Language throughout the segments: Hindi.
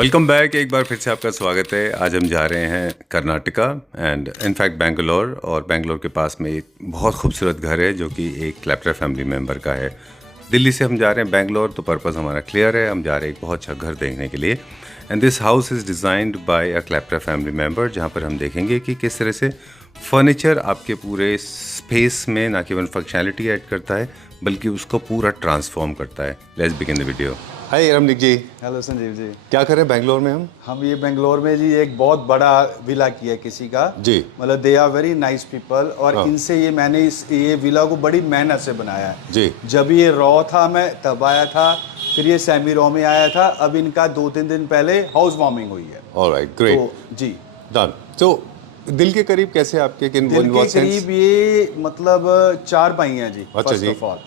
Welcome back. एक बार फिर से आपका स्वागत है। आज हम जा रहे हैं कर्नाटका एंड इनफैक्ट बेंगलोर, और बेंगलोर के पास में एक बहुत खूबसूरत घर है जो कि एक क्लैप्टर फैमिली मेम्बर का है। दिल्ली से हम जा रहे हैं बेंगलोर, तो पर्पस हमारा क्लियर है। हम जा रहे हैं एक बहुत अच्छा घर देखने के लिए। And this house is designed by a clapter family member, जहाँ पर हम देखेंगे कि किस तरह से फर्नीचर आपके पूरे स्पेस में ना केवल फंक्शनैलिटी ऐड करता है बल्कि उसको पूरा ट्रांसफॉर्म करता है। Let's begin the video. Hi Ramnik ji. Hello Sanjeev ji. क्या करें बेंगलोर में हम ये बेंगलोर में जी एक बहुत बड़ा विला किया है किसी का जी। मतलब they are very nice people, और इनसे ये मैंने ये विला को बड़ी मेहनत से बनाया है जी। जब ये रॉ था मैं तब आया था, फिर ये सेमी रॉ में आया था, अब इनका 2-3 दिन पहले हाउस वार्मिंग हुई है। Alright, great. तो जी डन। तो दिल के करीब कैसे आपके किन दिल के करीब ये मतलब 4 भाई हैं जी। अच्छा जी। फर्स्ट ऑफ ऑल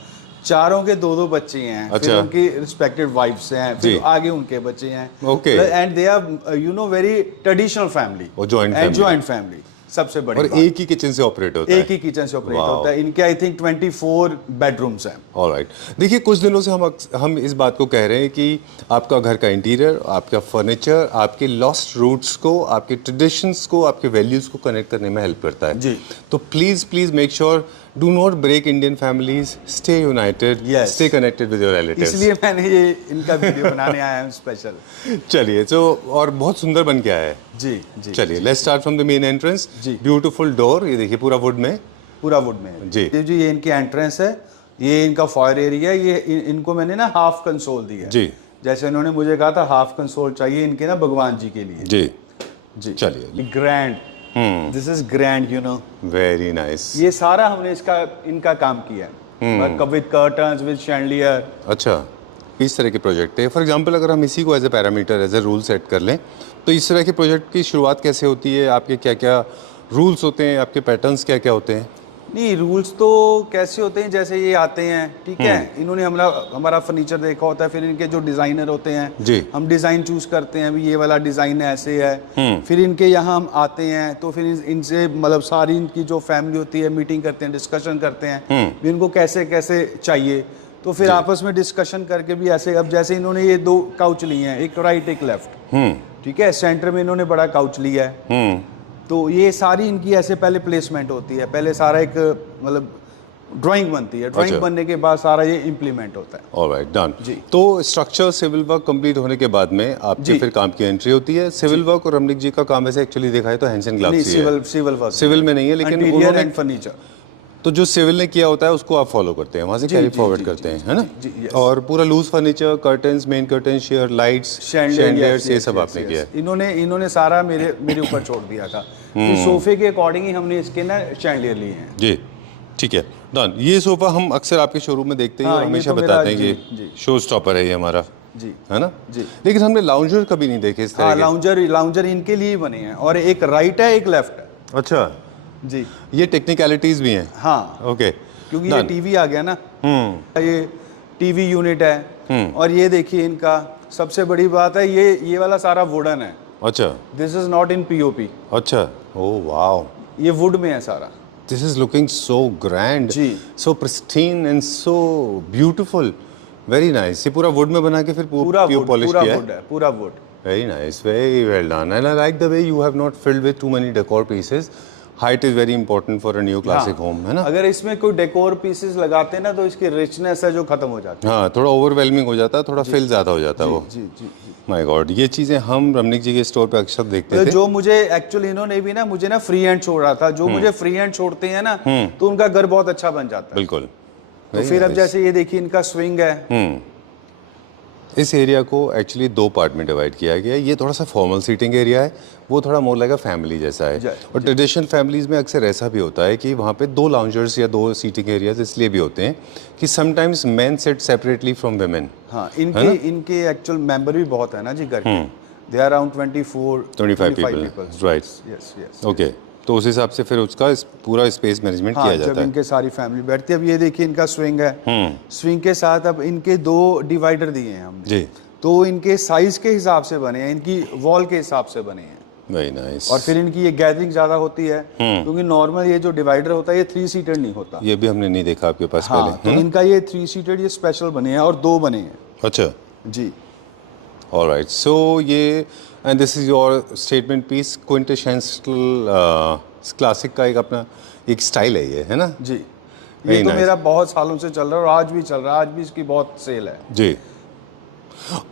चारों के 2-2 बच्चे हैं। अच्छा। फिर उनकी रिस्पेक्टेड वाइफ्स हैं, फिर आगे उनके बच्चे हैं। Okay. And they are you know very traditional family और जॉइंट फैमिली सबसे बड़ी और बात। एक ही किचन से ऑपरेट होता है। एक ही किचन से ऑपरेट होता है। इनके आई थिंक 24 बेडरूम्स हैं। ऑलराइट। देखिए, कुछ दिनों से हम इस बात को कह रहे हैं कि आपका घर का इंटीरियर, आपका फर्नीचर आपके लॉस्ट रूट्स को, आपके ट्रेडिशंस को, आपके वैल्यूज को कनेक्ट करने में हेल्प करता है जी। तो please make sure do not break Indian families, stay united, stay connected with your relatives. इसलिए मैंने ये इनका वीडियो बनाने आया हूं स्पेशल। चलिए, तो और बहुत सुंदर बन के आया है। जी जी। चलिए, let's start from the main entrance. जी। ब्यूटीफुल डोर, ये देखिए पूरा वुड में। पूरा वुड में है। जी। जी, ये इनकी एंट्रेंस है, ये इनका फायर एरिया है। ये इनको मैंने ना हाफ कंसोल दिया है। जी। जैसे इन्होंने मुझे कहा था हाफ कंसोल चाहिए इनके ना भगवान जी के लिए। जी जी। चलिए। Grand, this is grand, you know. Very nice. ये सारा हमने इनका काम किया है विद कर्टन्स, विद शैंडलियर। अच्छा, इस तरह के प्रोजेक्ट है। फॉर एग्जांपल, अगर हम इसी को as a parameter, as a rule set कर लें, तो इस तरह के प्रोजेक्ट की शुरुआत कैसे होती है? आपके क्या क्या रूल्स होते हैं? आपके पैटर्न्स क्या क्या होते हैं? नहीं, रूल्स तो कैसे होते हैं, जैसे ये आते हैं, ठीक है, इन्होंने हमारा फर्नीचर देखा होता है, फिर इनके जो डिज़ाइनर होते हैं जी। हम डिज़ाइन चूज करते हैं, अभी ये वाला डिज़ाइन ऐसे है। फिर इनके यहाँ हम आते हैं तो फिर इनसे मतलब सारी इनकी जो फैमिली होती है मीटिंग करते हैं, डिस्कशन करते हैं भी इनको कैसे कैसे चाहिए। तो फिर आपस में डिस्कशन करके भी ऐसे, अब जैसे इन्होंने ये 2 काउच लिए हैं, एक राइट एक लेफ्ट, ठीक है, सेंटर में इन्होंने बड़ा काउच लिया है। तो ये सारी इनकी ऐसे पहले प्लेसमेंट होती है, पहले सारा एक मतलब ड्राइंग बनती है, ड्राइंग बनने के बाद सारा ये इम्प्लीमेंट होता है। Alright, done. जी। तो स्ट्रक्चर सिविल वर्क कंप्लीट होने के बाद में आपके फिर काम की एंट्री होती है। सिविल वर्क और रमनिक जी का काम वैसे एक्चुअली देखा है तो हैंड्स एंड ग्लव्स ही है। सिविल वर्क, सिविल में नहीं है, लेकिन इंटीरियर एंड फर्नीचर। तो जो सिविल ने किया होता है उसको आप फॉलो करते हैं, वहाँ से कैरी फॉरवर्ड करते हैं, है ना? और पूरा loose furniture, curtains, main curtain, chair, lights, chandeliers, ये सब आपने किया है। इन्होंने सारा मेरे ऊपर छोड़ दिया था कि सोफे के अकॉर्डिंग ही हमने इसके ना शैंडलियर लिए हैं। जी, ठीक है, डन। ये सोफा हम अक्सर आपके शोरूम में देखते हैं और हमेशा बताते हैं कि शो स्टॉपर है ये हमारा, जी, है ना? जी। लेकिन हमने लाउंजर कभी नहीं देखे इस तरह के। लाउंजर इनके लिए ही बने हैं, और एक राइट है एक लेफ्ट है। अच्छा जी, ये टेक्निकलिटीज भी हैं। हाँ, ओके, क्योंकि ये टीवी आ गया ना, ये टीवी यूनिट है। और ये देखिए इनका सबसे बड़ी बात है, ये वाला सारा वुडन है। अच्छा, this is not in POP. अच्छा, ओह वाओ, ये वुड में है सारा। This is looking so grand, जी, so pristine and so beautiful, very nice. ये पूरा वुड में बना के फिर पूरा पॉलिश किया है। पूरा would. Very nice, very well done, and I like the way you have not filled with two many decor pieces. Height is very important for a new classic home, है ना? अगर इसमें कोई डेकोर पीसेस लगाते हैं ना तो इसकी रिचनेस है जो खत्म हो जाती है। हाँ, थोड़ा ओवरवेलमिंग हो जाता है, थोड़ा फिल ज़्यादा हो जाता है वो। जी जी। माय गॉड, ये चीज़ें हम रमनिक जी के स्टोर पे अक्सर देखते थे। जो मुझे एक्चुअली इन्होंने भी ना मुझे ना फ्री हैंड छोड़ा था, जो मुझे फ्री हैंड छोड़ते हैं ना तो उनका घर बहुत अच्छा बन जाता है। बिल्कुल। तो फिर अब जैसे ये देखिए इनका स्विंग है। इस एरिया को एक्चुअली 2 पार्ट में डिवाइड किया गया है। ये थोड़ा सा फॉर्मल सीटिंग एरिया है, वो थोड़ा मोर लाइक फैमिली जैसा है। और ट्रेडिशनल फैमिलीज में अक्सर ऐसा भी होता है कि वहाँ पे 2 लाउंजर्स या 2 सीटिंग एरियाज इसलिए भी होते हैं कि sometimes men sit separately from women. हाँ, इनके एक्चुअल मेंबर भी बहुत है ना जी घर के। They are around 25 people, right? Yes yes. Okay, तो उस हिसाब से फिर उसका पूरा स्पेस मैनेजमेंट किया जाता है। जब इनके सारी फैमिली बैठती है। अब ये देखिए इनका स्विंग है। स्विंग के साथ अब इनके 2 डिवाइडर दिए हैं हमने जी। तो इनके साइज के हिसाब से बने हैं, इनकी वॉल के हिसाब से बने हैं। Very nice. और फिर इनकी ये गैदरिंग ज़्यादा होती है क्योंकि नॉर्मल ये जो डिवाइडर होता है ये 3 सीटेड नहीं होता। ये भी हमने नहीं देखा आपके पास पहले। तो इनका ये 3 सीटेड ये स्पेशल बने हैं और 2 बने हैं। अच्छा जी। ऑलराइट, सो ये and this is your statement piece, quintessential classic का एक अपना एक स्टाइल है ये, है ना? जी, Very ये तो nice. मेरा बहुत सालों से चल रहा है और आज भी चल रहा है, आज भी इसकी बहुत सेल है। जी।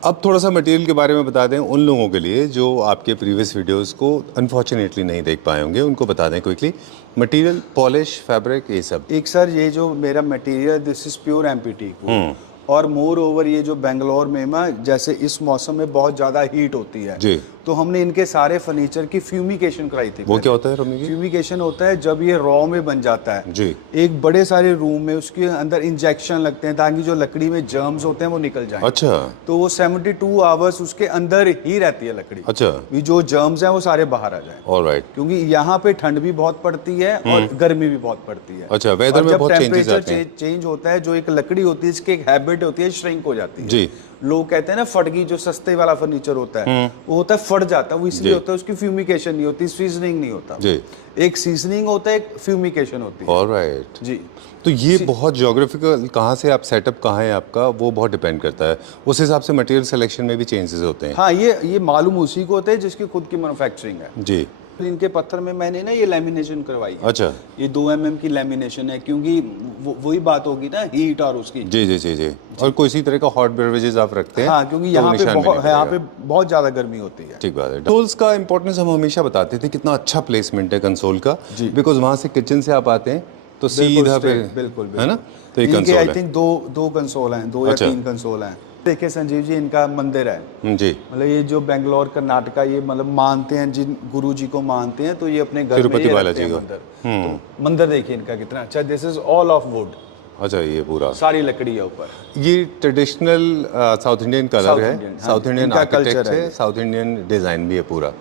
अब थोड़ा सा मटेरियल के बारे में बता दें उन लोगों के लिए जो आपके प्रीवियस वीडियोस को अनफॉर्चुनेटली नहीं देख पाए होंगे, उनको बता दें क्विकली। मटेरियल, पॉलिश, फैब्रिक, ये सब। एक सर ये जो मेरा मटेरियल दिस इज प्योर एम्पीटीक, और मोर ओवर ये जो बेंगलोर में ना जैसे इस मौसम में बहुत ज़्यादा हीट होती है जी। तो हमने इनके सारे फर्नीचर की फ्यूमिकेशन कराई थी। वो क्या होता है रमी की? फ्यूमिकेशन होता है जब ये रॉ में बन जाता है जी। एक बड़े सारे रूम में उसके अंदर इंजेक्शन लगते हैं ताकि जो लकड़ी में जर्म्स होते हैं वो निकल जाएं। अच्छा तो वो 72 आवर्स उसके अंदर ही रहती है लकड़ी। अच्छा, ये जो जर्म्स हैं वो सारे बाहर आ जाएं। ऑलराइट। क्योंकि यहाँ पे ठंड भी बहुत पड़ती है और गर्मी भी बहुत पड़ती है। अच्छा, वेदर में बहुत चेंजेस आते हैं। चेंज होता है, जो एक लकड़ी होती है इसकी एक हैबिट होती है, श्रिंक हो जाती है। जी। लोग कहते हैं ना फटगी, जो सस्ते वाला फर्नीचर होता है वो होता है फट जाता है, वो इसलिए होता है उसकी फ्यूमिकेशन नहीं होती, सीजनिंग नहीं होता। जी। एक सीजनिंग होता है, एक फ्यूमिकेशन होती है। ऑलराइट जी। तो ये बहुत ज्योग्राफिकल, कहाँ से आप सेटअप कहाँ है आपका, वो बहुत डिपेंड करता है। उस हिसाब से मटेरियल सिलेक्शन में भी चेंजेस होते हैं। हाँ, ये मालूम उसी को होता है जिसकी खुद की मैन्युफैक्चरिंग है। जी। इनके पत्थर में मैंने ना ये लेमिनेशन करवाई है। अच्छा। ये 2 mm की लेमिनेशन है क्योंकि वही बात होगी ना, हीट और उसकी। जी जी जी जी। और कोई इसी तरह का हॉट बेवरेजेस आप रखते हैं? हाँ, क्योंकि यहाँ पे बहुत ज़्यादा गर्मी होती है। ठीक बात है। कंसोल्स का इंपॉर्टेंस हम हमेशा बताते थे, कितना अच्छा प्लेसमेंट है कंसोल का, बिकॉज वहाँ से किचन से आप आते हैं तो सीधा पे, बिल्कुल है ना? तो ये कंसोल आई है। थिंक दो कंसोल हैं, 2 या 3 कंसोल हैं। देखिए संजीव जी, इनका मंदिर है। जी। मतलब ये जो बेंगलोर कर्नाटका ये मतलब मानते हैं, जिन गुरु जी को मानते हैं, तो ये अपने घर में तिरुपति ये बालाजी रखते हैं को। मंदिर। तो मंदिर देखिए इनका कितना अच्छा, this is all of wood. अच्छा, ये पूरा सारी लकड़ी है ऊपर। ये ट्रेडिशनल साउथ इंडियन कलर है, साउथ इंडियन आर्किटेक्ट है, साउथ इंडियन डिजाइन भी है पूरा।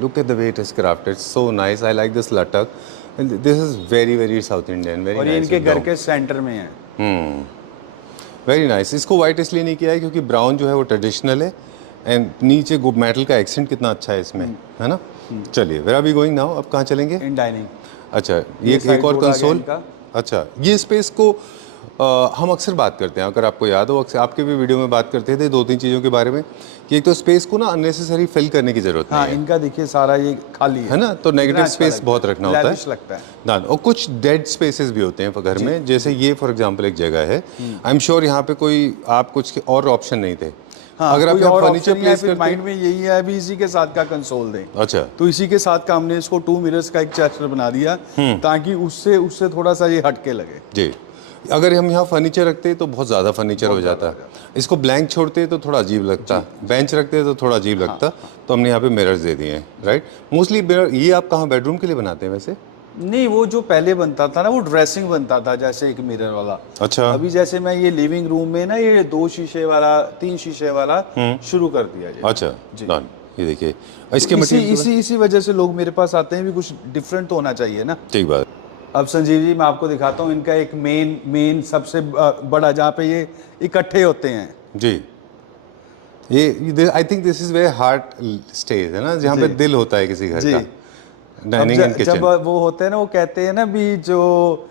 Look at the way it is crafted, so nice. I like this लटक, this is very very South Indian, very और ये इनके घर के सेंटर में है। Very nice. इसको वाइट इसलिए नहीं किया है क्योंकि ब्राउन जो है वो ट्रेडिशनल है, एंड नीचे मेटल का एक्सेंट कितना अच्छा है इसमें, है ना? चलिए, where are we going now? अब कहाँ चलेंगे? In dining. अच्छा, ये एक और कंसोल। अच्छा, ये स्पेस को हम अक्सर बात करते हैं, अगर आपको याद हो, अक्सर आपके भी वीडियो में बात करते थे 2-3 चीज़ों के बारे में, कि एक तो स्पेस को ना अननेसेसरी फिल करने की जरूरत नहीं है। इनका देखिए सारा ये खाली है ना? तो नेगेटिव स्पेस बहुत रखना होता है, लगता है। ना, और कुछ डेड स्पेसेस भी होते हैं घर में, जैसे ये फॉर एग्जांपल एक जगह है। आई एम श्योर यहाँ पे कोई आप कुछ और ऑप्शन नहीं थे। अगर आप यहाँ फर्नीचर प्लेस करते, माइंड में यही है अभी इसी के साथ का कंसोल दें। अच्छा, तो इसी के साथ का हमने इसको 2 मिरर्स का एक चेस्टर बना दिया ताकि उससे थोड़ा सा ये हटके लगे। जी। अगर हम यहाँ फर्नीचर रखते तो बहुत ज़्यादा फर्नीचर हो जाता, इसको ब्लैंक छोड़ते तो थोड़ा अजीब लगता, बेंच रखते तो थोड़ा अजीब लगता, तो हमने यहाँ पे मिरर्स दे दिए हैं, राइट? मोस्टली ये आप कहाँ बेडरूम के लिए बनाते हैं वैसे? नहीं, वो जो पहले बनता था ना वो ड्रेसिंग बनता था, जैसे एक मिरर वाला। अच्छा। अभी जैसे मैं ये लिविंग रूम में ना ये 2 शीशे वाला 3 शीशे वाला शुरू कर दिया है। अच्छा, डन। ये देखिए इसके इसी वजह से लोग मेरे पास आते हैं भी, कुछ डिफरेंट तो होना चाहिए ना। ठीक बात। अब संजीव जी मैं आपको दिखाता हूँ इनका एक मेन सबसे बड़ा, जहाँ पे ये इकट्ठे होते हैं। जी। ये I think this is where heart stage, है ना, जहाँ पे दिल होता है किसी घर का। Dining and kitchen. जब वो होते हैं ना, वो कहते हैं ना भी, जो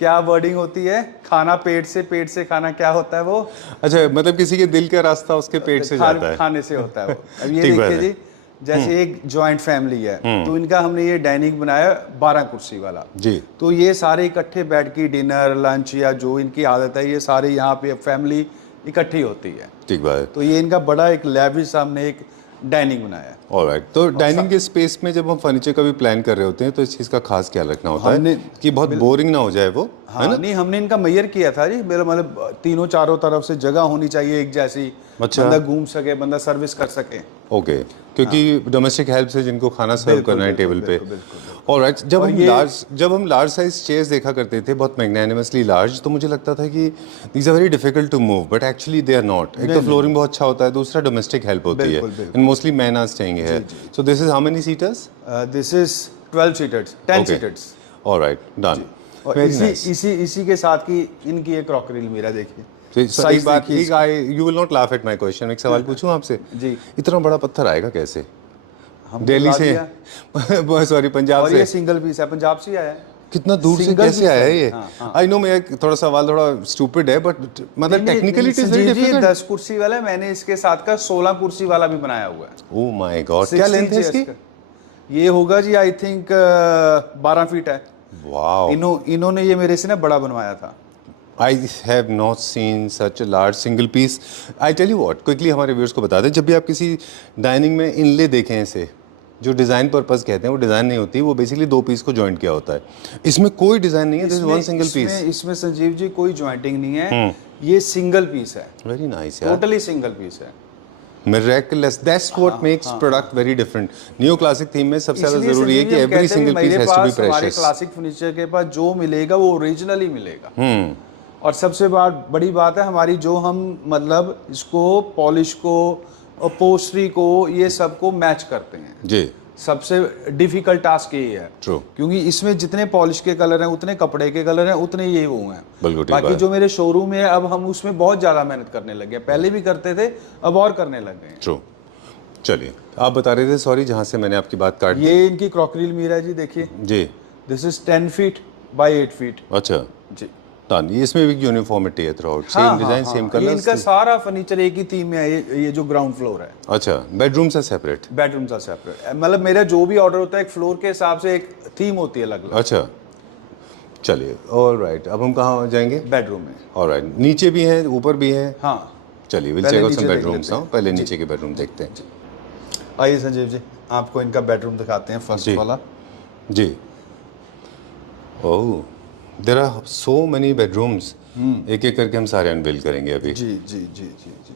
क्या वर्डिंग होती है, खाना पेट से खाना, क्या होता है वो? अच्छा, मतलब किसी के दिल का रास्ता उसके पेट से जाता है, खाने से होता है वो। अब ये देखिए जी, जैसे एक जॉइंट फैमिली है, तो इनका हमने ये डाइनिंग बनाया 12 कुर्सी वाला जी। तो ये सारे इकट्ठे बैठ के डिनर लंच या जो इनकी आदत है, ये सारे यहाँ पे फैमिली इकट्ठी होती है। ठीक बात है। तो ये इनका बड़ा एक लैविश हमने एक डाइनिंग बनाया। ऑलराइट। तो डाइनिंग के स्पेस में जब हम फर्नीचर का भी प्लान कर रहे होते हैं तो इस चीज़ का खास ख्याल रखना होता है कि बहुत बोरिंग ना हो जाए वो, है ना? नहीं, हमने इनका मेजर किया था जी, मेरा मतलब तीनों चारों तरफ से जगह होनी चाहिए एक जैसी। अच्छा। बंदा घूम सके, बंदा सर्विस कर सके। ओके, क्योंकि डोमेस्टिक हेल्प से जिनको खाना सर्व करना है टेबल पे। ऑलराइट। जब हम लार्ज साइज चेयर्स देखा करते थे, बहुत मैग्नानिमसली लार्ज, तो मुझे लगता था कि these are very difficult to move, but actually they are not. एक तो फ्लोरिंग बहुत अच्छा होता है, दूसरा डोमेस्टिक हेल्प होती है, and mostly man are staying here. So this is how many seaters? This is 12 seaters, 10 seaters. Alright, done. और इसी के साथ की इनकी एक क्रॉकरी अलमीरा देखिए। एक बात, you will not laugh at my question, एक सवाल पूछूं आपसे जी? इतना बड़ा पत्थर आएगा कैसे? दिल्ली से, सॉरी पंजाब और से? ये सिंगल पीस है, पंजाब से आया है। कितना दूर से Single कैसे piece आया है है। ये? हाँ। आई नो मेरा थोड़ा सवाल थोड़ा स्टूपिड है बट मतलब technically it is very difficult. 10 कुर्सी वाला है, मैंने इसके साथ का 16 कुर्सी वाला भी बनाया हुआ है। ओह माय गॉड, क्या 60 लेंथ है chairs इसकी? का। ये होगा जी आई थिंक 12 फीट है। वाओ, इन्होंने ये मेरे से ना बड़ा बनवाया था। I have not seen such a large single piece. I tell you what, quickly हमारे व्यूअर्स को बता दें, जब भी आप किसी डाइनिंग में इनले देखें ऐसे जो डिज़ाइन पर्पस कहते हैं, वो डिज़ाइन नहीं होती, वो बेसिकली दो पीस को जॉइंट किया होता है। इसमें कोई डिज़ाइन नहीं है, this is one single piece. इसमें संजीव जी कोई जॉइंटिंग नहीं है, ये सिंगल पीस है, वेरी नाइस यार, टोटली सिंगल पीस है। Miraculous, that's what makes product very different. Neo classic theme में सबसे ज़्यादा ज़रूरी है कि every single piece has to be हमारे प्रेशियस। क्लासिक फर्नीचर के पास जो मिलेगा वो ओरिजिनली मिलेगा। और सबसे बड़ी बात है हमारी, जो हम मतलब इसको पॉलिश को, पोस्ट्री को, ये सबको मैच करते हैं जी, सबसे डिफिकल्ट टास्क यही है। ट्रू, क्योंकि इसमें जितने पॉलिश के कलर हैं, उतने कपड़े के कलर हैं, उतने ये वो हैं। बिल्कुल ठीक बाकी बात। जो मेरे शोरूम में है, अब हम उसमें बहुत ज़्यादा मेहनत करने लगे हैं। पहले भी करते थे, अब और करने लग गए हैं। ट्रू। चलिए, आप बता रहे थे, सॉरी, जहाँ से मैंने आपकी बात काट दी। ये इनकी क्रॉकरी अलमीरा है जी, देखिए। जी, this is 10 feet by 8 feet. अच्छा जी डन। ये इसमें भी यूनिफॉर्मिटी है throughout, same design, same ये कलर। इनका सारा फर्नीचर एक ही थीम में है। ये जो ग्राउंड फ्लोर है, अच्छा, बेडरूम्स है सेपरेट? बेडरूम सा सेपरेट, मतलब मेरा जो भी ऑर्डर होता है एक फ्लोर के हिसाब से एक थीम होती है अलग अलग। अच्छा, चलिए, ऑलराइट। अब हम कहाँ जाएंगे? बेडरूम में। ऑलराइट, नीचे भी है, ऊपर भी है। हाँ, चलिए, विल पहले चेक आउट नीचे सम देख बेडरूम्स लेते हैं। नाउ। पहले नीचे के बेडरूम देखते हैं। आइए संजीव जी, आपको इनका बेडरूम दिखाते हैं, फर्स्ट जी। वाला। जी, oh, there are so many bedrooms. एक एक करके हम सारे अनवेल करेंगे अभी। जी जी जी जी जी।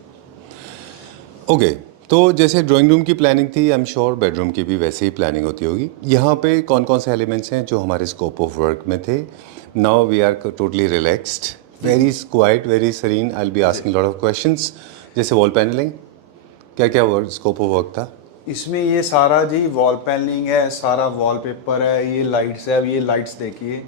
ओके, तो जैसे ड्राइंग रूम की प्लानिंग थी, आई एम श्योर बेडरूम की भी वैसे ही प्लानिंग होती होगी। यहाँ पे कौन कौन से एलिमेंट्स हैं जो हमारे स्कोप ऑफ वर्क में थे? Now we are totally relaxed, very quiet, very serene. I will be asking lot of questions. जैसे वॉल पैनलिंग, क्या क्या स्कोप ऑफ वर्क था? इसमें ये सारा जी वॉल पैनलिंग है, सारा वॉलपेपर है, ये लाइट्स है। ये लाइट्स देखिए,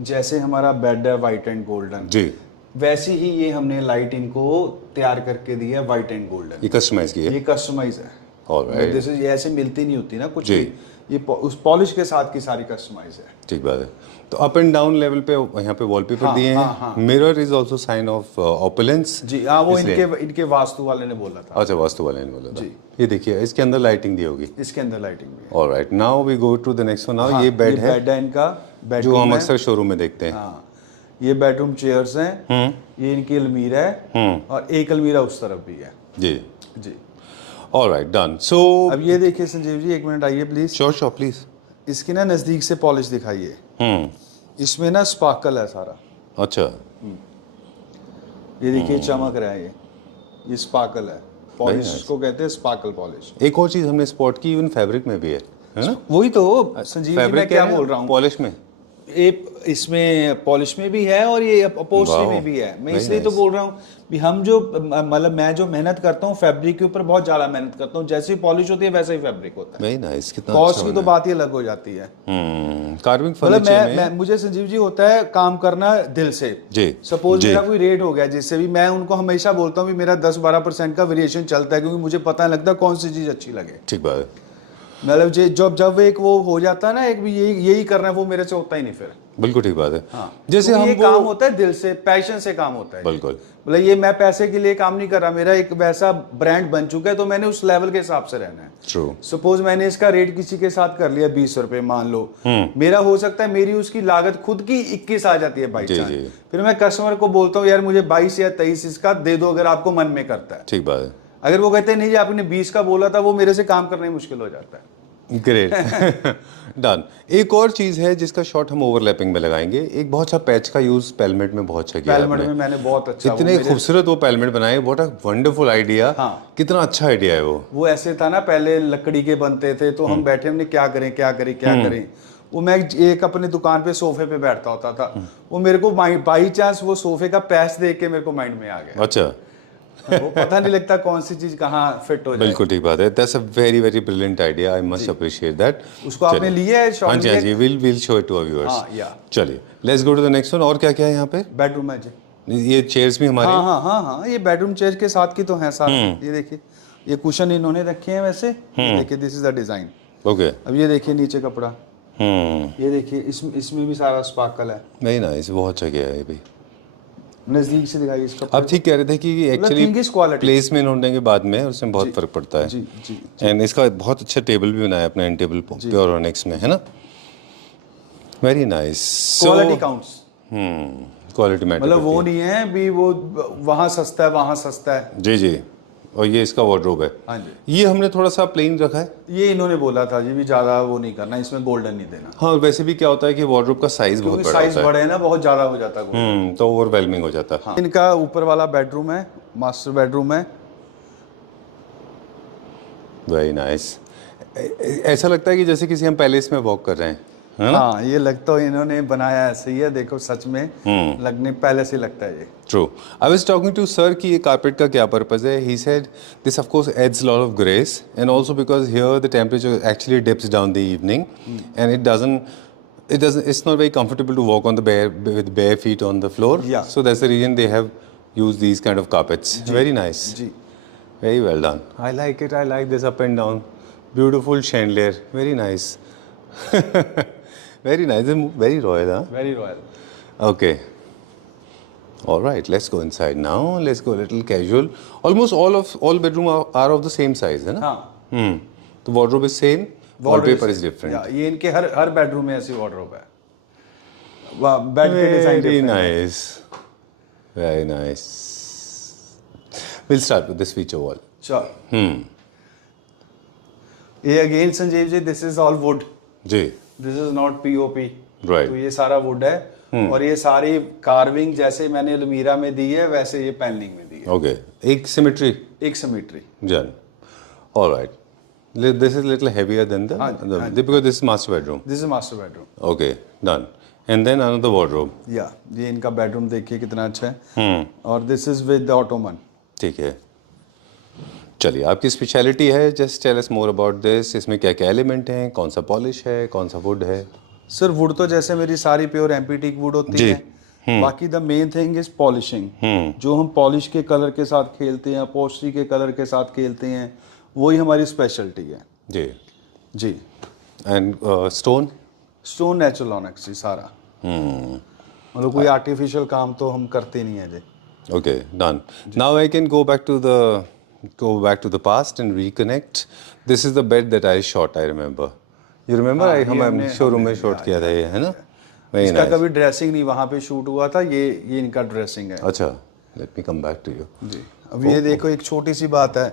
जैसे हमारा बेड है वाइट एंड गोल्डन, जी, वैसे ही ये हमने लाइट इनको तैयार करके दी है वाइट एंड गोल्डन। ये कस्टमाइज की है? ये कस्टमाइज है। ऑलराइट, जैसे ये ऐसे मिलती नहीं होती ना कुछ जी। भी, ये उस पॉलिश के साथ की सारी कस्टमाइज है। ठीक बात है। तो अप एंड डाउन लेवल पे यहाँ पे वॉलपेपर दिए हैं। Mirror is also sign of opulence. जी हाँ, वो इनके वास्तु वाले ने बोला था। अच्छा, वास्तु वाले ने बोला था। ये देखिए, इसके अंदर लाइटिंग दी होगी। इसके अंदर लाइटिंग भी है। Alright, now we go to the next one. Now ये बेड है, बेड है इनका, जो बेडरूम हम है। अक्सर शोरूम में देखते हैं। हाँ, ये बेडरूम चेयर्स हैं। ये इनकी अलमीरा है, और एक अलमीरा उस तरफ भी है। जी जी। Alright, done. सो अब ये देखिए संजीव जी, एक मिनट आइए प्लीज। Sure sure please. इसकी ना नजदीक से पॉलिश दिखाइए। इसमें ना स्पार्कल है सारा। अच्छा, ये देखिए चमक रहा है, ये स्पार्कल है। पॉलिश इसको कहते हैं, स्पार्कल पॉलिश। एक और चीज हमने स्पॉट की, इवन फैब्रिक में भी है ना? वही तो संजीव जी मैं क्या बोल रहा हूँ, पॉलिश में। ये इसमें पॉलिश में भी है और ये अपोस्ट्री में भी है। मैं Very इसलिए तो nice. बोल रहा हूँ भी हम जो मतलब मैं जो मेहनत करता हूँ फैब्रिक के ऊपर, बहुत ज़्यादा मेहनत करता हूँ। जैसी पॉलिश होती है वैसा ही फैब्रिक होता है। वेरी नाइस, कितना कॉस्ट अच्छा की तो बात ही अलग हो जाती है। कार्विंग मतलब फर्नीचर में। मैं मुझे संजीव जी होता है काम करना दिल से। जी, सपोज जी। मेरा कोई रेट हो गया, जिससे भी मैं उनको हमेशा बोलता हूँ भी मेरा 10-12% का वेरिएशन चलता है, क्योंकि मुझे पता नहीं लगता कौन सी चीज़ अच्छी लगे। ठीक बात है, मतलब जब एक वो हो जाता है ना, एक भी यही करना है, वो मेरे से होता ही नहीं फिर। बिल्कुल ठीक बात है। हाँ, जैसे हम ये काम होता है दिल से, पैशन से काम होता है। बिल्कुल, मतलब ये मैं पैसे के लिए काम नहीं कर रहा, मेरा एक वैसा ब्रांड बन चुका है, तो मैंने उस लेवल के हिसाब से रहना है। ट्रू। सपोज मैंने इसका रेट किसी के साथ कर लिया 20 रुपए मान लो, मेरा हो सकता है मेरी उसकी लागत खुद की 21 आ जाती है बाई चांस। फिर मैं कस्टमर को बोलता हूँ यार मुझे 22 या 23 इसका दे दो, अगर आपको मन में करता है। ठीक बात है। अगर वो कहते हैं नहीं जी आपने 20 का बोला था, वो मेरे से काम करना ही मुश्किल हो जाता है। Great, done. एक और चीज है जिसका शॉट हम ओवरलैपिंग में लगाएंगे। एक बहुत अच्छा पैच का यूज पेलमेट में बहुत अच्छा किया पेलमेट में मैंने बहुत अच्छा, इतने खूबसूरत वो पेलमेट बनाए, व्हाट अ वंडरफुल आइडिया। हाँ, कितना अच्छा आइडिया है वो ऐसे था ना, पहले लकड़ी के बनते थे, तो हम बैठे हमने क्या करें क्या करें क्या करें। वो मैं एक अपने दुकान पे सोफे पे बैठता होता था, वो मेरे को बाई चांस वो सोफे का पैच देख के मेरे को माइंड में आ गया। अच्छा, वो पता नहीं लगता कौन सी चीज कहाँ फिट हो जाए। बिल्कुल ठीक बात है। That's a very very brilliant idea, I must appreciate that. उसको आपने लिया है शॉट? हाँ जी, हाँ जी, will show it to our viewers. हाँ, या चलिए, let's go to the next one. और क्या क्या है यहाँ पे? बेडरूम है जी। ये चेयर्स भी हमारे? हाँ हाँ हाँ हाँ, ये बेडरूम चेयर के साथ की तो है सारा। ये देखिए, ये कुशन इन्होंने रखे हैं वैसे। देखिए, this is the design. Okay, अब ये देखिए नीचे कपड़ा, ये देखिए इसमें भी सारा स्पार्कल है। वेरी नाइस, बहुत अच्छा किया है ये भी। नजदीक से दिखाइए इसका। आप ठीक कह रहे थे कि actually thing is quality. Placement होने के बाद में उसमें बहुत फर्क पड़ता है। जी जी। एंड इसका बहुत अच्छा टेबल भी बनाया अपने एंड टेबल प्योर ऑनिक्स में, है ना। Very nice. Quality counts. Quality matter, मतलब वो नहीं है भी वो वहाँ सस्ता है वहाँ सस्ता है। जी जी। और ये इसका वार्डरोब है। हाँ जी। ये हमने थोड़ा सा प्लेन रखा है। ये इन्होंने बोला था जी भी ज़्यादा वो नहीं करना, इसमें गोल्डन नहीं देना। हाँ, वैसे भी क्या होता है कि वार्डरोब का साइज बहुत बड़ा साइज होता है। बड़े है ना, बहुत ज़्यादा हो जाता है। तो ओवरवेलमिंग हो जाता है। हाँ। इनका ऊपर वाला बेडरूम है, मास्टर बेडरूम है। Very nice. ऐसा लगता है कि जैसे किसी हम पैलेस में वॉक कर रहे हैं, है ना? हाँ, ये लगता है इन्होंने बनाया ऐसे ही है, देखो सच में लगने पहले से लगता है ये। True. I was talking to sir कि ये carpet का क्या purpose है. He said this of course adds a lot of grace and also because here the temperature actually dips down the evening and it's not very comfortable to walk on the with bare feet on the floor. Yeah. So that's the reason they have used these kind of carpets. Very nice. जी। Very well done. I like it. I like this up and down. Beautiful chandelier. Very nice. Very nice. Very royal, huh? Very royal. Okay. All right, let's go inside now. Let's go a little casual. Almost all bedroom are of the same size, है ना? हाँ। तो wardrobe is same, wallpaper is different. ये इनके हर बेडरूम में ऐसी वार्डरोब है। वाह, बेड के डिजाइन Very different है। nice. Very nice. We'll start with this feature wall. चल। ये again Sanjeev ji, this is all wood. जी। This is not POP. Right. तो ये सारा वुड है और ये सारी कार्विंग जैसे मैंने अलमीरा में दी है वैसे ये पैनलिंग में दी है। Okay. एक symmetry. एक symmetry. Done. All right. This is a little heavier than because this is master bedroom. This is master bedroom. Okay. Done. And then another wardrobe. या ये इनका बेडरूम देखिए कितना अच्छा है। और दिस इज विद ऑटोमन। ठीक है, चलिए आपकी स्पेशलिटी है, just tell us more about this. इसमें क्या क्या एलिमेंट हैं, कौन सा पॉलिश है, कौन सा वुड है? सर वुड तो जैसे मेरी सारी प्योर एम्पीटीक वुड होती जी। है। बाकी the main thing is polishing. जो हम पॉलिश के कलर के साथ खेलते हैं, पोस्ट्री के कलर के साथ खेलते हैं, वही हमारी स्पेशलिटी है। जी जी। And stone? Stone natural onyx जी सारा। मतलब कोई आर्टिफिशियल काम तो हम करते नहीं है जी। Okay, done. Now I can go back to the past and reconnect. This is the bed that I shot, I remember. You remember? हाँ, हम हमने शोरूम में शॉट किया था ये, है ना? Very इसका nice. कभी ड्रेसिंग नहीं वहाँ पे शूट हुआ था, ये इनका ड्रेसिंग है। अच्छा, let me come back to you. जी। अब ये देखो एक छोटी सी बात है,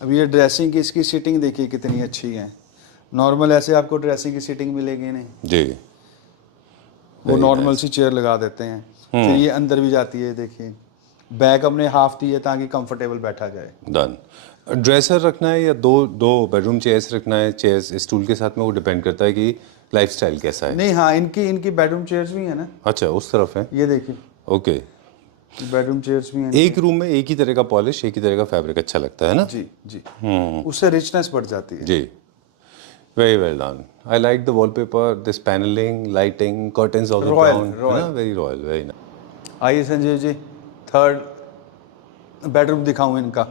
अब ये ड्रेसिंग की इसकी सीटिंग देखिए कितनी अच्छी है। नॉर्मल ऐसे आपको ड्रेसिंग की सीटिंग मिलेगी नहीं। जी। वो नॉर्मल सी चेयर लगा देते हैं, फिर ये अंदर भी जाती है। देखिए बैक अपने हाफ दी है ताकि कंफर्टेबल बैठा जाए। डन। ड्रेसर रखना है या दो बेडरूम चेयर्स रखना है? चेयर्स स्टूल के साथ में वो डिपेंड करता है कि लाइफस्टाइल कैसा है। नहीं, हाँ इनकी बेडरूम चेयर्स भी है ना। अच्छा, उस तरफ है। ये देखिए ओके। बेडरूम चेयर्स भी हैं। एक रूम में एक ही तरह का पॉलिश, एक ही तरह का फैब्रिक अच्छा लगता है ना? जी जी। उससे रिचनेस बढ़ जाती है। जी। Very well done. I like the wallpaper, this panelling, lighting, curtains of the brown, very royal, very nice. आइए संजीव जी, थर्ड बेडरूम दिखाऊं इनका।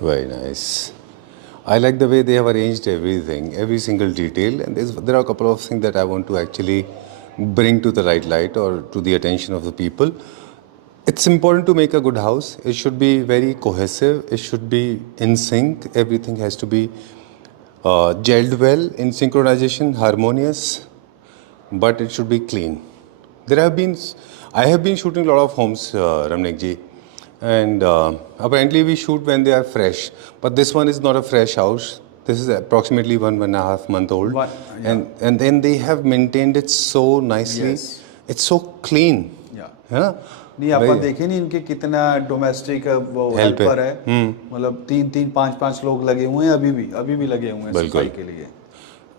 Very nice. I like the way they have arranged everything, every single detail, and there are a couple of things that I want to actually bring to the right light or to the attention of the people. It's important to make a good house. It should be very cohesive. It should be in sync. Everything has to be gelled well, in synchronization, harmonious, but it should be clean. I have been shooting a lot of homes, Ramnik ji. And apparently we shoot when they are fresh, but this one is not a fresh house. This is approximately 1.5 month old. And then they have maintained it so nicely. Yes. It's so clean. Yeah. है ना? नहीं आप देखें नहीं इनके कितना डोमेस्टिक वो हेल्पर है। मतलब 3-5 लोग लगे हुए हैं, अभी भी लगे हुए हैं सफाई के लिए।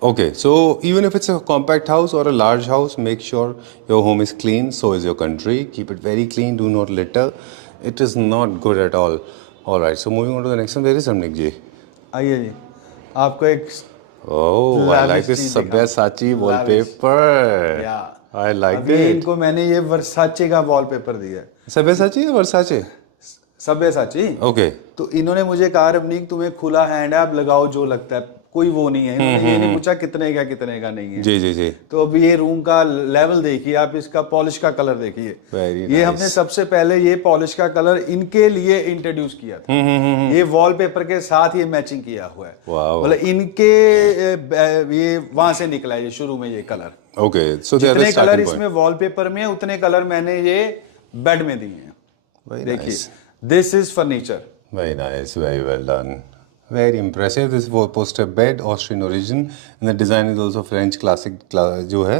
Okay, so even if it's a compact house or a large house, make sure your home is clean. So is your country. Keep it very clean. Do not litter. It is not good at all. All right, so moving on to the next one. Where is Ramnik ji? आइए जी, आपको एक Oh, I like this Sabyasachi wallpaper. Yeah. I like अभी it. इनको मैंने ये वर्साचे का वॉलपेपर दिया है। Sabyasachi या Versace? सब्यसाची। Okay. तो इन्होंने मुझे कहा रवनीक तुम्हें खुला हैंड है, आप लगाओ जो लगता है, कोई वो नहीं है, इन्होंने ये नहीं पूछा कितने का नहीं है। जी जी जी। तो अब ये रूम का लेवल देखिए आप, इसका पॉलिश का कलर देखिए। Very ये हमने सबसे पहले ये पॉलिश का कलर इनके लिए इंट्रोड्यूस किया था। ये वॉलपेपर के साथ ये मैचिंग किया हुआ है। Wow. मतलब इनके ये वहां से निकला है ये शुरू में ये कलर। ओके, सो जितने कलर इसमें वॉलपेपर में उतने कलर मैंने ये बेड में दिए हैं। देखिए, this is furniture. Very nice, very well done. Very impressive. This was poster bed, Austrian origin, and the design is also French classic जो है,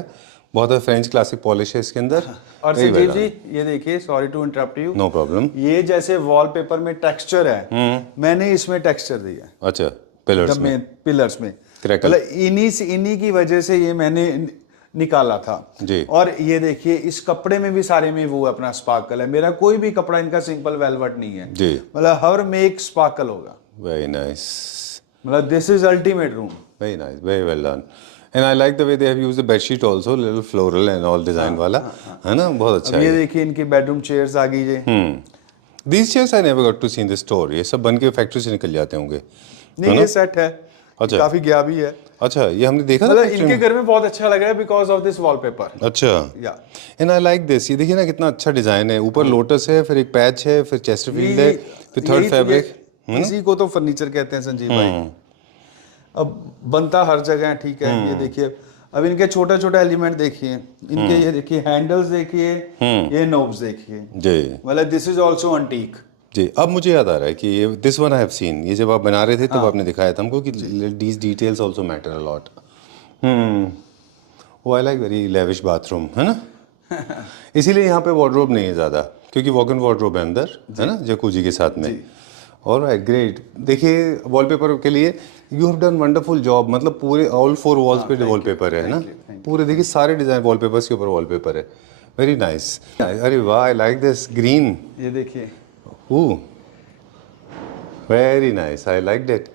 बहुत फ्रेंच क्लासिक पॉलिश है इसके अंदर। और संजीव जी ये देखिए, sorry to interrupt you. No problem. ये जैसे वॉलपेपर में टेक्सचर है, मैंने इसमें टेक्सचर दिया। अच्छा, पिलर्स में। पिलर्स में Crackle। मतलब इन्हीं की वजह से ये मैंने निकाला था जी। और ये देखिए इस कपड़े में भी सारे में वो अपना स्पार्कल है। मेरा कोई भी कपड़ा इनका सिंपल वेलवेट नहीं है जी। मतलब हर में एक स्पार्कल होगा। वेरी नाइस, मतलब this is ultimate room. Very nice, very well done. And I like the way they have used the bedsheet also, little floral and all design वाला, है ना, बहुत अच्छा है। ये देखिए इनकी बेडरूम चेयर्स आ गई जी। These chairs I never got to see in the store. ये सब बन के फैक्ट्री से निकल जाते होंगे। नहीं ये सेट है। अच्छा। काफी गया भी है। अच्छा, ये हमने देखा था मतलब factory इनके में? घर में बहुत अच्छा लग रहा है बिकॉज ऑफ दिस वॉलपेपर। अच्छा, या एंड आई लाइक दिस। ये देखिए ना कितना अच्छा डिजाइन है, ऊपर लोटस है, फिर एक पैच है, फिर चेस्टरफील्ड है, फिर थर्ड फैब्रिक। इसी को तो फर्नीचर कहते हैं संजीव भाई। अब बनता हर जगह है, ठीक है। ये देखिए अब इनके छोटे छोटे एलिमेंट देखिए, इनके ये देखिए हैंडल्स देखिए, ये नोब्स देखिए जी मतलब दिस इज आल्सो एंटीक। जी। अब मुझे याद आ रहा है कि ये this one I have seen, ये जब आप बना रहे थे तब आपने दिखाया था हमको कि these details also matter a lot. वो I like very lavish bathroom, है ना। इसीलिए यहाँ पे वार्डरोब नहीं है ज़्यादा, क्योंकि वॉक इन वार्डरोब है अंदर, है ना, जकूजी के साथ में। Alright, great. देखिए वॉलपेपर के लिए you have done wonderful job. मतलब पूरे ऑल 4 वॉल्स पे वॉलपेपर है ना, पूरे देखिए सारे डिजाइन वॉलपेपर्स के ऊपर वॉलपेपर है। Very nice. अरे वाह, आई लाइक दिस ग्रीन। ये देखिए, very nice, I like that.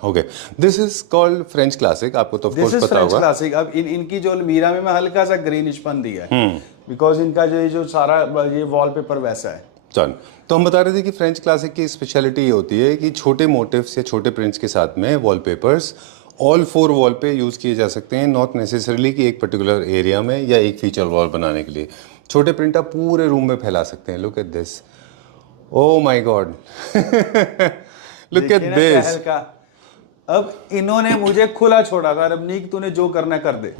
Okay, this is called French classic. आपको तो ऑफ दिस कोर्स इज पता फ्रेंच होगा। क्लासिक। अब इनकी जो अलमीरा में मैं हल्का सा ग्रीनिशपन दिया है बिकॉज इनका जो सारा ये वॉलपेपर वैसा है। चल, तो हम बता रहे थे कि फ्रेंच क्लासिक की स्पेशलिटी ये होती है कि छोटे मोटिव्स या छोटे प्रिंट्स के साथ में वॉलपेपर्स ऑल 4 वॉल पे यूज़ किए जा सकते हैं, नॉट नेसेसरली कि एक पर्टिकुलर एरिया में या एक फीचर वॉल बनाने के लिए। छोटे प्रिंट आप पूरे रूम में फैला सकते हैं। Look at this, oh my God, look at this. अब इन्होंने मुझे खुला छोड़ा था, रबनीक तूने जो करना कर दे।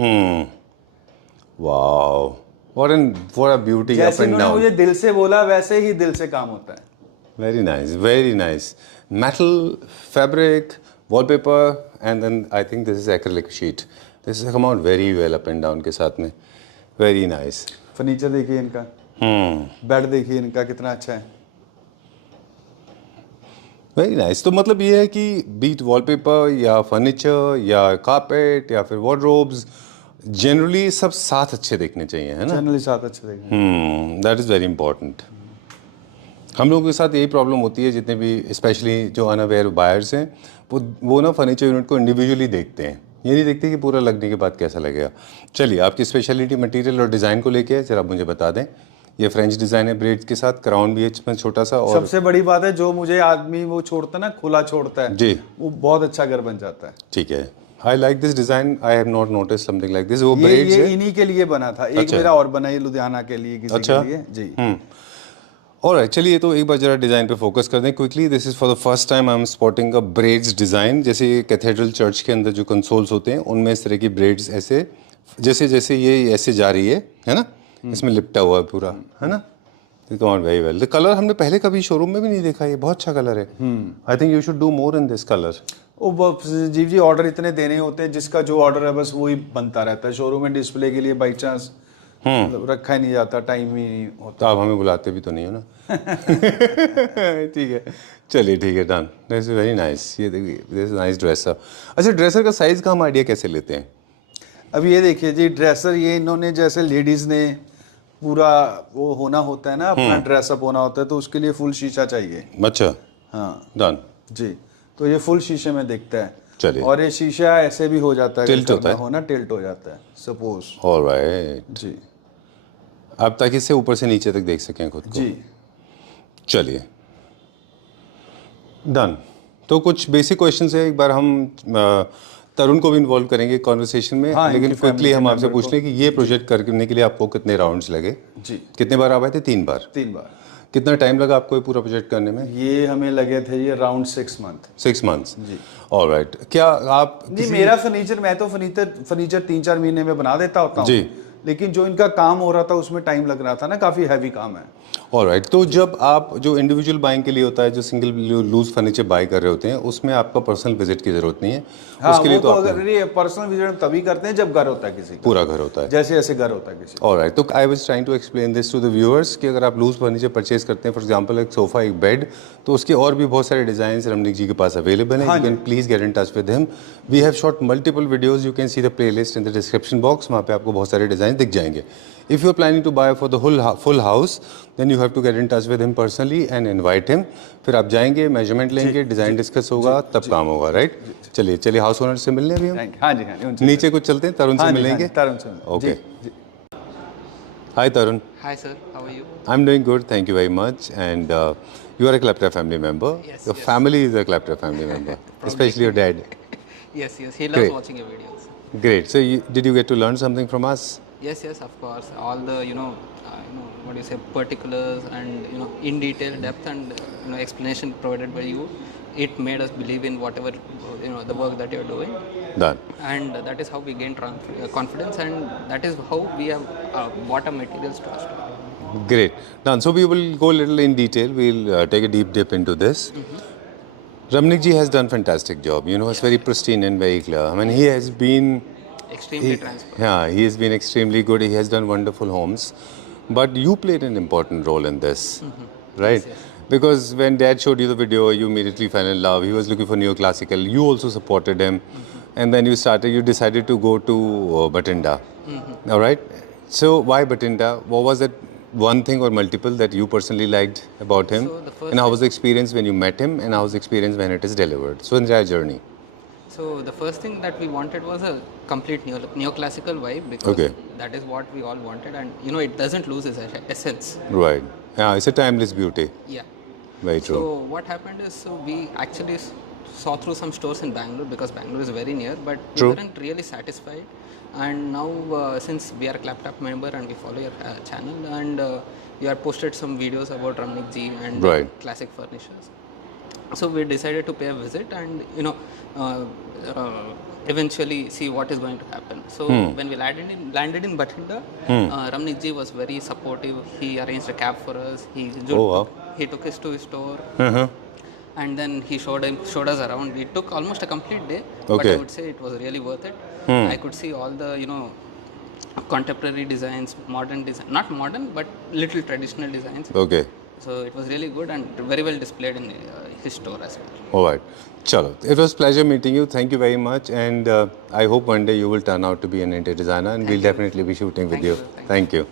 Wow, what a beauty up जैसे and इन्होंने down। मुझे दिल से बोला वैसे ही दिल से काम होता है। Very nice, very nice. Metal, fabric, wallpaper, and then I think this is acrylic sheet. This has come out very well up and down के साथ में। Very nice. फर्नीचर देखिए इनका, बेड देखिए इनका कितना अच्छा है। Very nice. तो मतलब ये है कि बीट वॉलपेपर या फर्नीचर या कारपेट या फिर वार्डरोब्स, जनरली सब साथ अच्छे देखने चाहिए, है ना। जनरली साथ अच्छे देखिए। That is very important. हम लोगों के साथ यही प्रॉब्लम होती है, जितने भी स्पेशली जो अनअवेयर बायर्स हैं, वो ना फर्नीचर यूनिट को इंडिविजुअली देखते हैं, ये नहीं देखते कि पूरा लगने के बाद कैसा लगेगा। चलिए, आपकी स्पेशलिटी मटेरियल और डिज़ाइन को लेके है, जरा मुझे बता दें। ये फ्रेंच डिज़ाइन है ब्रेड्स के साथ, क्राउन भी है इसमें छोटा सा। और सबसे बड़ी बात है जो मुझे आदमी वो छोड़ता है ना, खुला छोड़ता है जी, वो बहुत अच्छा घर बन जाता है। ठीक है। आई like this design, I have not notice something like this. वो ये ब्रेड्स है इन्हीं के लिए बना था। एक अच्छा। मेरा और बना, ये लुधियाना के लिए किसी अच्छा। के लिए जी। ऑलराइट, चलिए तो एक बार जरा डिज़ाइन पे फोकस कर दें quickly. This is for the first time I am spotting a breads design. जैसे कैथेड्रल चर्च के अंदर जो कंसोल्स होते हैं उनमें इस तरह की ब्रेड्स ऐसे, जैसे जैसे ये ऐसे जा रही है ना, इसमें लिपटा हुआ है पूरा, है ना। It come out very well. The colour हमने पहले कभी शोरूम में भी नहीं देखा, ये बहुत अच्छा कलर है। I think you should do more in this colour. वो जीव जी ऑर्डर इतने देने होते हैं, जिसका जो ऑर्डर है बस वही बनता रहता है। शोरूम में डिस्प्ले के लिए बाई चांस रखा ही नहीं जाता, टाइम ही नहीं होता। तो आप हमें बुलाते भी तो नहीं हो ना। ठीक है, चलिए ठीक है, done. This is very nice. ये देखिए, दिस इज नाइस ड्रेसर। अच्छा, ड्रेसर का साइज़ का हम आइडिया कैसे लेते हैं? अब ये देखिए जी, ड्रेसर ये इन्होंने जैसे लेडीज़ ने पूरा वो होना होता है ना, अपना ड्रेसअप होना होता है, तो उसके लिए फुल शीशा चाहिए। अच्छा, हाँ डन जी। तो ये फुल शीशे में दिखता है। चलिए, और ये शीशा ऐसे भी हो जाता है, टिल्ट होता है, होना टिल्ट हो जाता है सपोज। ऑलराइट जी, आप ताकि इससे ऊपर से नीचे तक देख सकें खुद को। जी चलिए, डन। तो कुछ बेसिक क्वेश्चंस है, एक बार हम तरुण को भी इन्वॉल्व करेंगे कॉन्वर्सेशन में, हाँ, लेकिन इनकी क्विकली family हम के आपसे member पूछ को। लें कि ये प्रोजेक्ट करने के लिए आपको कितने राउंड्स लगे? जी। कितने बार आप आए थे? 3 बार। 3 बार। कितना टाइम लगा आपको ये पूरा प्रोजेक्ट करने में? ये हमें लगे थे ये अराउंड 6 मंथ। 6 मंथ्स। जी। ऑलराइट। क्या आप नहीं, मेरा फर्नीचर, मैं तो फर्नीचर 3-4 महीने में बना देता होता हूँ। जी। लेकिन जो इनका काम हो रहा था उसमें टाइम लग रहा था ना, काफ़ी हैवी काम है। ऑलराइट। तो जब आप जो इंडिविजुअल बाइंग के लिए होता है, जो सिंगल लूज फर्नीचर बाय कर रहे होते हैं, उसमें आपका पर्सनल विजिट की जरूरत नहीं है। हाँ, उसके लिए वो तो तो आपने अगर ये पर्सनल विजिट तभी करते हैं जब घर होता है किसी का, पूरा घर होता है। जैसे ऐसे घर होता है किसी का। ऑलराइट। तो I was trying to explain this to the viewers कि अगर आप लूज फर्नीचर परचेज करते हैं, फॉर एग्जांपल एक सोफा, एक बेड, तो उसके और भी बहुत सारे डिजाइन रमनीक जी के पास अवेलेबल हैं। You can please get in touch with him. We have shot multiple videos, you can see the playlist in the description box, वहाँ पे आपको बहुत सारे डिजाइन दिख जाएंगे। If you are planning to buy for the full house, then you have to get in touch with him personally and invite him. फिर आप जाएंगे, मेजरमेंट लेंगे, डिजाइन डिस्कस होगा, तब काम होगा। राइट, चलिए चलिए हाउस ओनर से मिलने अभी हम हाँ जी, हाँ जी, उनसे नीचे कुछ चलते हैं, तरुण से मिलेंगे। तरुण से। ओके। जी, जी। Hi Tarun. Hi sir, how are you? I'm doing good, thank you very much. And you are a Claptrap family member. Yes, Your yes. family is a Claptrap family member, especially your dad. Yes, he loves Great. watching your videos. Great. So, did you get to learn something from us? Yes, of course. All the what do you say, particulars and in detail, depth and explanation provided by you. It made us believe in whatever the work that you're doing, Done. and that is how we gain confidence, and that is how we have bought our materials to our store. Great. Done. So, we will go a little in detail. We'll take a deep dip into this. Ramnik ji has done fantastic job. You know, it's very pristine and very clear. I mean, he has been Extremely transparent. Yeah, he has been extremely good. He has done wonderful homes. But you played an important role in this, right? Yes. Because when dad showed you the video, you immediately fell in love. He was looking for neoclassical. You also supported him. And then you decided to go to Bathinda. All right? So why Bathinda? What was that one thing or multiple that you personally liked about him? So the first And how was the experience when you met him? And how was the experience when it is delivered? So entire journey. So the first thing that we wanted was a complete neoclassical vibe, because Okay. that is what we all wanted, and it doesn't lose its essence. Right. Yeah, it's a timeless beauty. Yeah. Very true. So what happened is, we actually saw through some stores in Bangalore, because Bangalore is very near, but True. we weren't really satisfied. And now since we are a Claptrap member and we follow your channel, and you have posted some videos about Ramnik ji and Right. classic furnitures, so we decided to pay a visit and eventually see what is going to happen. So when we landed in Bathinda, Ramnik ji was very supportive. He arranged a cab for us. Oh, wow. He took us to his store, Uh-huh. and then he showed us around. It took almost a complete day, but Okay. I would say it was really worth it. I could see all the contemporary designs, modern design, not modern but little traditional designs. Okay. So it was really good and very well displayed in his store as well. All right. Chalo. It was pleasure meeting you. Thank you very much. And I hope one day you will turn out to be an interior designer, and we'll definitely be shooting with Thank you. you, sir. Thank you.